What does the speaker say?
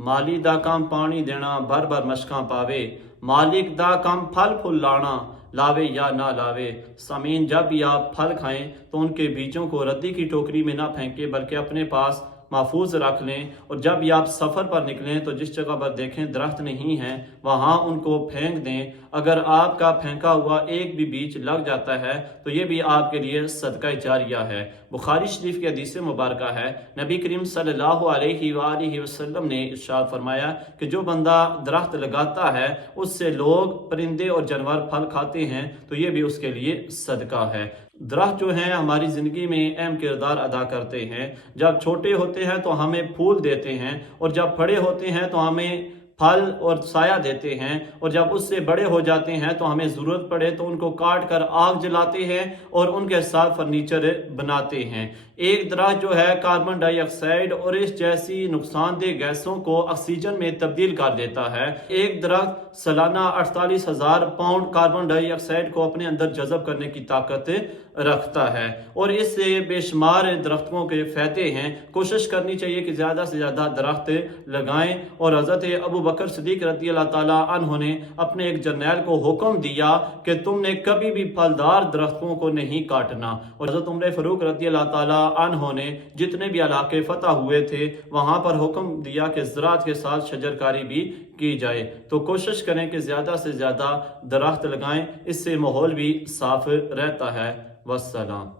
माली दा काम पानी देना, भर भर मशकां पावे। मालिक दा काम फल फूल लाना, लावे या ना लावे। सामीन, जब भी आप फल खाएं तो उनके बीजों को रद्दी की टोकरी में ना फेंकें, बल्कि अपने पास महफूज रख लें। और जब भी आप सफ़र पर निकलें तो जिस जगह पर देखें दरख्त नहीं हैं, वहाँ उनको फेंक दें। अगर आपका फेंका हुआ एक भी बीज लग जाता है तो ये भी आपके लिए सदका जारिया है। बुखारी शरीफ की हदीस मुबारक है, नबी करीम सल्लल्लाहु अलैहि वसल्लम ने इरशाद फरमाया कि जो बंदा दरख्त लगाता है उससे लोग, परिंदे और जानवर फल खाते हैं तो ये भी उसके लिए सदका है। दरख्त जो हैं हमारी ज़िंदगी में अहम किरदार अदा करते हैं। जब छोटे होते हैं तो हमें फूल देते हैं, और जब बड़े होते हैं तो हमें फल और साया देते हैं, और जब उससे बड़े हो जाते हैं तो हमें ज़रूरत पड़े तो उनको काट कर आग जलाते हैं और उनके साथ फर्नीचर बनाते हैं। एक दरख्त जो है कार्बन डाइऑक्साइड और इस जैसी नुकसानदेह गैसों को ऑक्सीजन में तब्दील कर देता है। एक दरख्त सालाना 48,000 पाउंड कार्बन डाइऑक्साइड को अपने अंदर जज़ब करने की ताकत रखता है, और इससे बेशुमार दरख्तों के फ़ायदे हैं। कोशिश करनी चाहिए कि ज़्यादा से ज़्यादा दरख्त लगाएं। और हज़रत अबू बकर सिद्दीक़ रज़ी अल्लाह ताला अन्हु ने अपने एक जर्नैल को हुक्म दिया कि तुमने कभी भी फलदार दरख्तों को नहीं काटना। और हज़रत उमर फ़ारूक रज़ी अल्लाह ताला अन्हु ने जितने भी इलाके फ़तह हुए थे वहाँ पर हुक्म दिया कि ज़राअत के साथ शजरकारी भी की जाए। तो कोशिश करें कि ज़्यादा से ज़्यादा दरख्त लगाएं, इससे माहौल भी साफ रहता है। वस्सलाम।